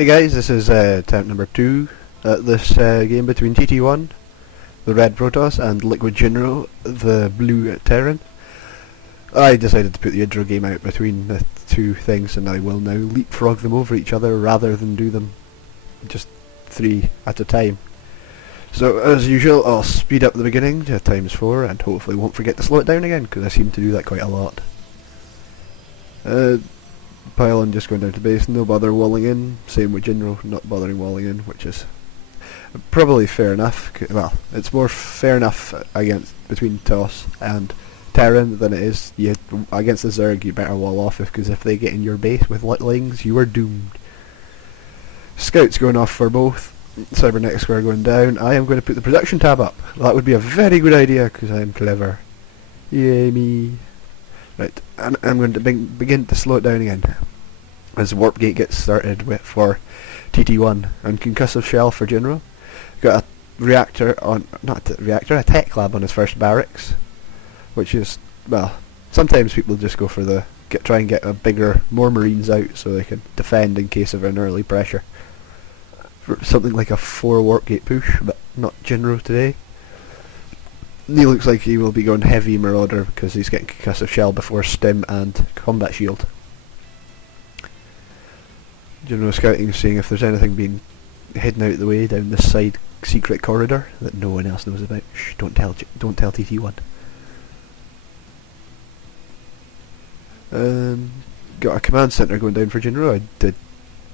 Hey guys, this is attempt number 2 at this game between TT1, the red Protoss, and Liquid Jinro, the blue Terran. I decided to put the intro game out between the two things, and I will now leapfrog them over each other rather than do them just 3 at a time. So as usual, I'll speed up the beginning to ×4 and hopefully won't forget to slow it down again, because I seem to do that quite a lot. Pylon just going down to base, no bother walling in, same with Jinro, not bothering walling in, which is probably fair enough. Well, it's more fair enough between TOS and Terran than it is against the Zerg. You better wall off, because if they get in your base with Litlings, you are doomed. Scouts going off for both, Cybernetic Square going down. I am going to put the production tab up. That would be a very good idea, because I am clever. Yay me. Right, and I'm going to begin to slow it down again as Warp Gate gets started for TT1 and Concussive Shell for Jinro. Got a reactor on, a tech lab on his first barracks, which is, well, sometimes people just go for try and get more Marines out so they can defend in case of an early pressure. For something like a 4 Warp Gate push, but not Jinro today. He looks like he will be going heavy Marauder because he's getting Concussive Shell before Stim and Combat Shield. General scouting, seeing if there's anything being hidden out the way down this side secret corridor that no one else knows about. Shh, don't tell TT1. Got a command center going down for Jinro. I did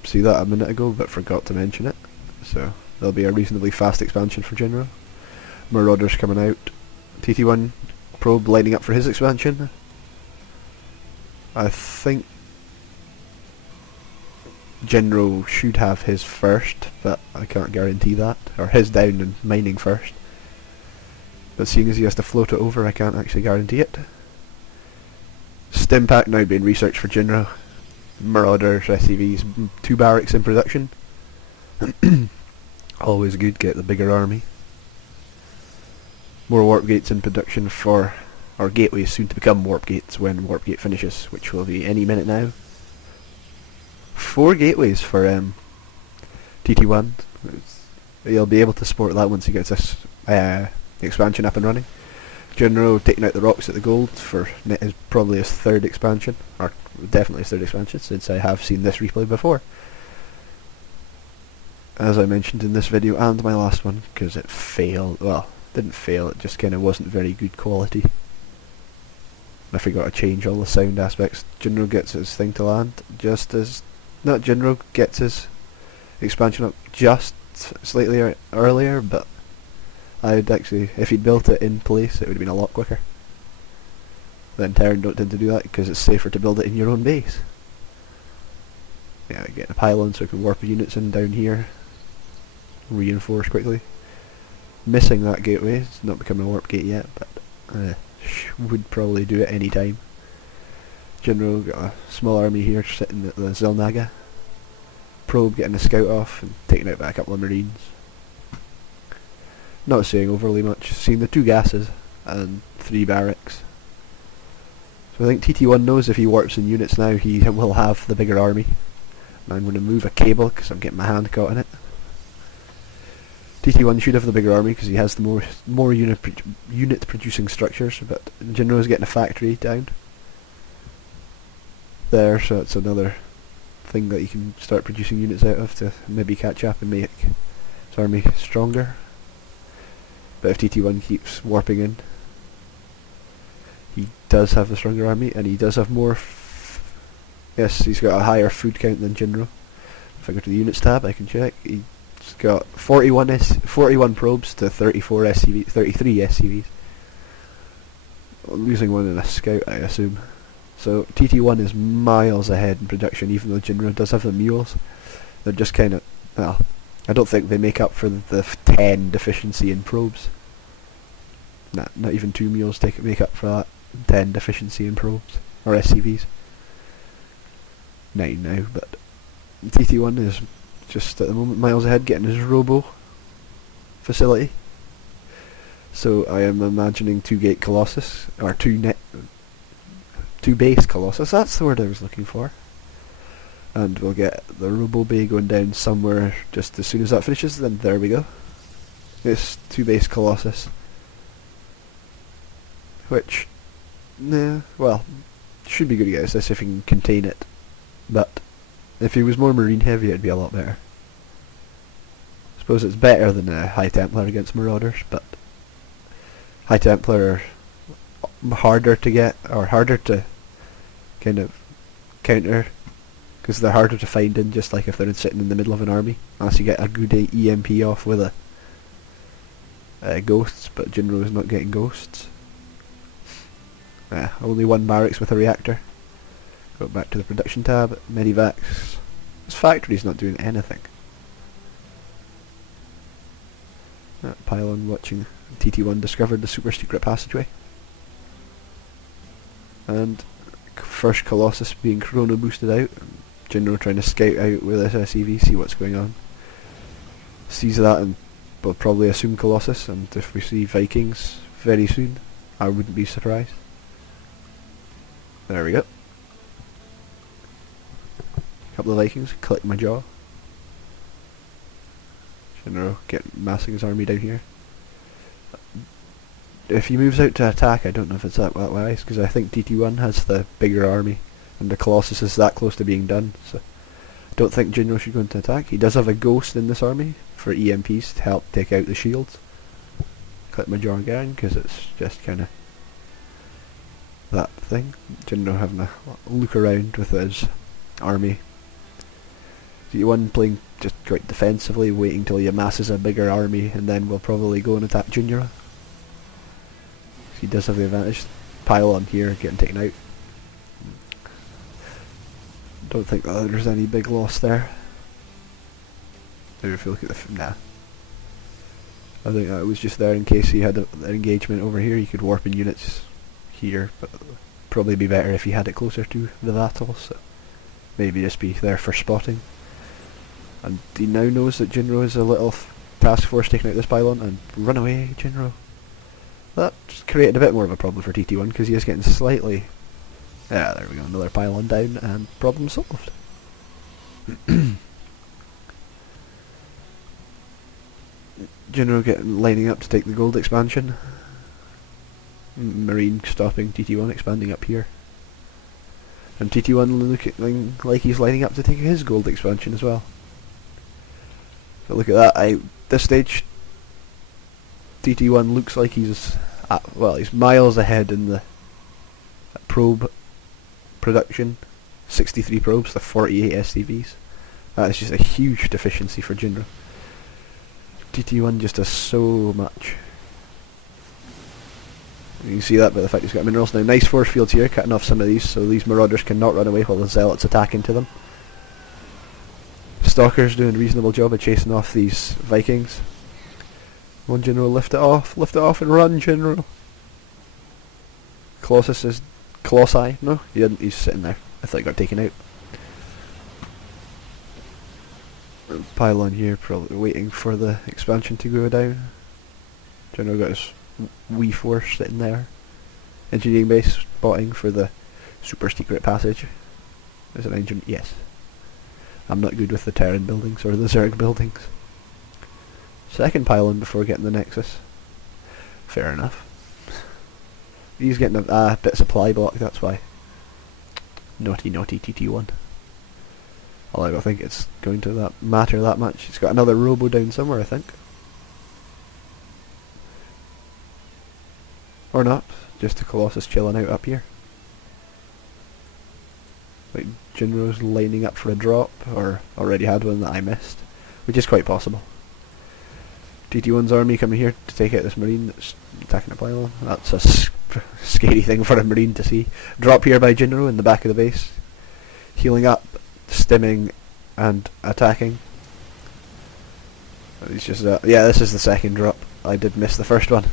see that a minute ago but forgot to mention it. So there'll be a reasonably fast expansion for Jinro. Marauders coming out. TT1 probe lining up for his expansion. I think Jinro should have his first, but I can't guarantee that. Or his down and mining first. But seeing as he has to float it over, I can't actually guarantee it. Stimpack now being researched for Jinro. Marauders, SCVs, 2 barracks in production. Always good, get the bigger army. More warp gates in production for our gateways, soon to become warp gates when warp gate finishes, which will be any minute now. 4 gateways for TT1. He'll be able to support that once he gets this expansion up and running. Jinro taking out the rocks at the gold for probably his 3rd expansion, or definitely his 3rd expansion, since I have seen this replay before. As I mentioned in this video and my last one, because it failed. Well, didn't fail, it just kind of wasn't very good quality. I forgot to change all the sound aspects. Jinro gets his thing to land just as... Not Jinro gets his expansion up just slightly earlier, but I'd actually, if he'd built it in place, it would have been a lot quicker. Then Terran don't tend to do that because it's safer to build it in your own base. Yeah, getting a pylon so I can warp units in down here. Reinforce quickly. Missing that gateway, it's not become a warp gate yet, but would probably do it any time. Jinro got a small army here sitting at the Zelnaga. Probe getting a scout off and taking out by a couple of Marines. Not saying overly much, seeing the 2 gases and 3 barracks. So I think TT1 knows if he warps in units now he will have the bigger army. And I'm going to move a cable because I'm getting my hand caught in it. TT1 should have the bigger army because he has the more unit producing structures, but Jinro is getting a factory down there, so it's another thing that you can start producing units out of to maybe catch up and make his army stronger. But if TT1 keeps warping in, he does have the stronger army, and he does have more... yes, he's got a higher food count than Jinro. If I go to the units tab, I can check. He's got 41 probes to 33 SCVs. I'm losing one in a scout, I assume. So TT1 is miles ahead in production, even though Jinro does have the mules. They're just kind of, well, I don't think they make up for the 10 deficiency in probes. Nah, not even 2 mules make up for that 10 deficiency in probes, or SCVs. 9 now, but TT1 is just at the moment miles ahead, getting his robo facility. So I am imagining 2 gate Colossus, or 2 base Colossus, that's the word I was looking for. And we'll get the Robo Bay going down somewhere just as soon as that finishes, then there we go. It's 2 base Colossus. Which, well, should be good against this if you can contain it. But if he was more Marine heavy, it'd be a lot better. I suppose it's better than a High Templar against Marauders, but High Templar are harder to get, or harder to kind of counter, because they're harder to find in, just like if they're sitting in the middle of an army, unless you get a good EMP off with a ghosts, but Jinro is not getting ghosts. Only 1 barracks with a reactor. Go back to the production tab, Medivacs. This factory's not doing anything. Pylon watching TT1 discovered the super secret passageway. And first Colossus being chrono boosted out. Jinro trying to scout out with his SCV, see what's going on. Sees that and will probably assume Colossus, and if we see Vikings very soon, I wouldn't be surprised. There we go. Couple of Vikings, click my jaw. Jinro massing his army down here. If he moves out to attack, I don't know if it's that wise, because I think TT1 has the bigger army, and the Colossus is that close to being done, so I don't think Jinro should go into attack. He does have a ghost in this army for EMPs to help take out the shields. Click my jaw again, because it's just kind of that thing. Jinro having a look around with his army. TT1 playing just quite defensively, waiting till he amasses a bigger army, and then we'll probably go and attack Jinro. He does have the advantage. Pylon here getting taken out. Don't think that there's any big loss there. Maybe if you look at the nah. I think that was just there in case he had an engagement over here. He could warp in units here, but probably be better if he had it closer to the Vatal. So maybe just be there for spotting. And he now knows that Jinro is a little task force taking out this pylon, and run away, Jinro. That's created a bit more of a problem for TT1 because he is getting slightly... Yeah, there we go, another pylon down and problem solved. Jinro lining up to take the gold expansion. Marine stopping TT1 expanding up here. And TT1 looking like he's lining up to take his gold expansion as well. So look at that, this stage TT1 looks like he's he's miles ahead in the probe production. 63 probes to 48 SCVs. That is just a huge deficiency for Jinro. TT1 just does so much. You can see that by the fact he's got minerals. Now nice force fields here, cutting off some of these so these marauders cannot run away while the zealots attack into them. Stalker's doing a reasonable job of chasing off these Vikings. One Jinro, lift it off and run, Jinro. Colossus is... Colossi? No, he didn't, he's sitting there. I thought he got taken out. Pylon here, probably waiting for the expansion to go down. Jinro got his wee force sitting there. Engineering base, spotting for the super secret passage. Is it engine? Yes. I'm not good with the Terran buildings or the Zerg buildings. Second pylon before getting the Nexus. Fair enough. He's getting a bit of supply block, that's why. Naughty TT1. Although I don't think it's going to matter that much. He's got another robo down somewhere, I think. Or not. Just a Colossus chilling out up here. Like Jinro's lining up for a drop, or already had one that I missed. Which is quite possible. TT1's army coming here to take out this marine that's attacking a pylon. That's a scary thing for a marine to see. Drop here by Jinro in the back of the base. Healing up, stimming, and attacking. He's just yeah, this is the second drop. I did miss the first one.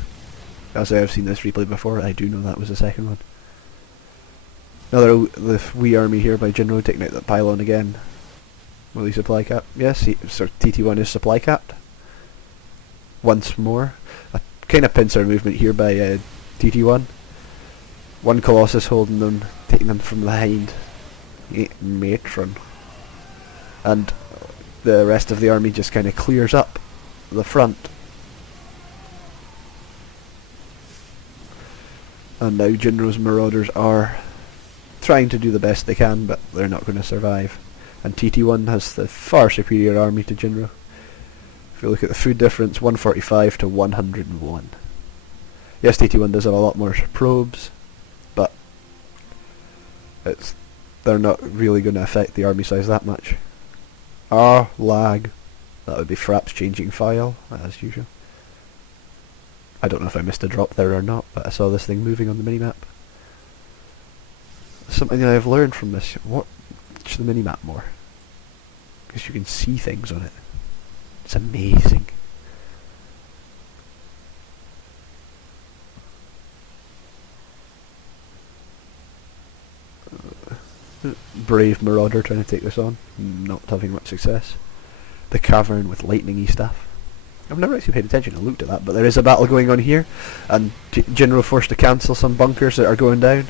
As I have seen this replay before, I do know that was the second one. The wee army here by Jinro taking out that pylon again. Will he supply cap? Yes, so TT1 is supply capped. Once more. A kind of pincer movement here by TT1. One Colossus holding them, taking them from behind. Matron. and the rest of the army just kind of clears up the front. And now Jinro's marauders are trying to do the best they can, but they're not going to survive. And TT1 has the far superior army to Jinro. If you look at the food difference, 145 to 101. Yes, TT1 does have a lot more probes, but they're not really going to affect the army size that much. Lag. That would be Fraps changing file, as usual. I don't know if I missed a drop there or not, but I saw this thing moving on the minimap. Something that I've learned from this, watch the minimap more. Because you can see things on it. It's amazing. Brave marauder trying to take this on, not having much success. The cavern with lightning-y stuff. I've never actually paid attention and looked at that, but there is a battle going on here, and Jinro forced to cancel some bunkers that are going down.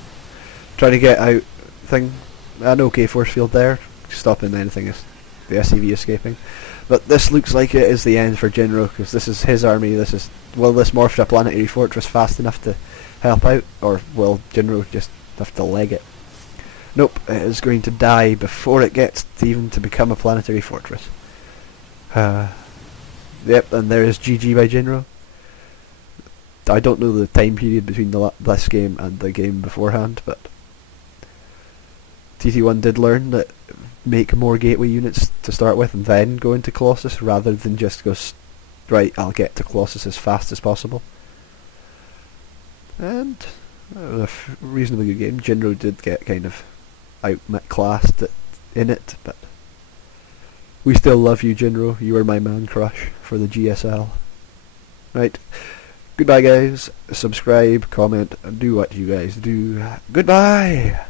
Trying to get out thing. An okay force field there, stopping anything, the SCV escaping. But this looks like it is the end for Jinro, because this is his army. Will this morph to a planetary fortress fast enough to help out, or will Jinro just have to leg it? Nope, it is going to die before it gets even to become a planetary fortress. Yep, and there is GG by Jinro. I don't know the time period between this game and the game beforehand, but TT1 did learn that make more gateway units to start with and then go into Colossus, rather than just go, right, I'll get to Colossus as fast as possible. And it was a reasonably good game. Jinro did get kind of outclassed in it, but we still love you, Jinro. You are my man crush for the GSL. Right. Goodbye, guys. Subscribe, comment, and do what you guys do. Goodbye!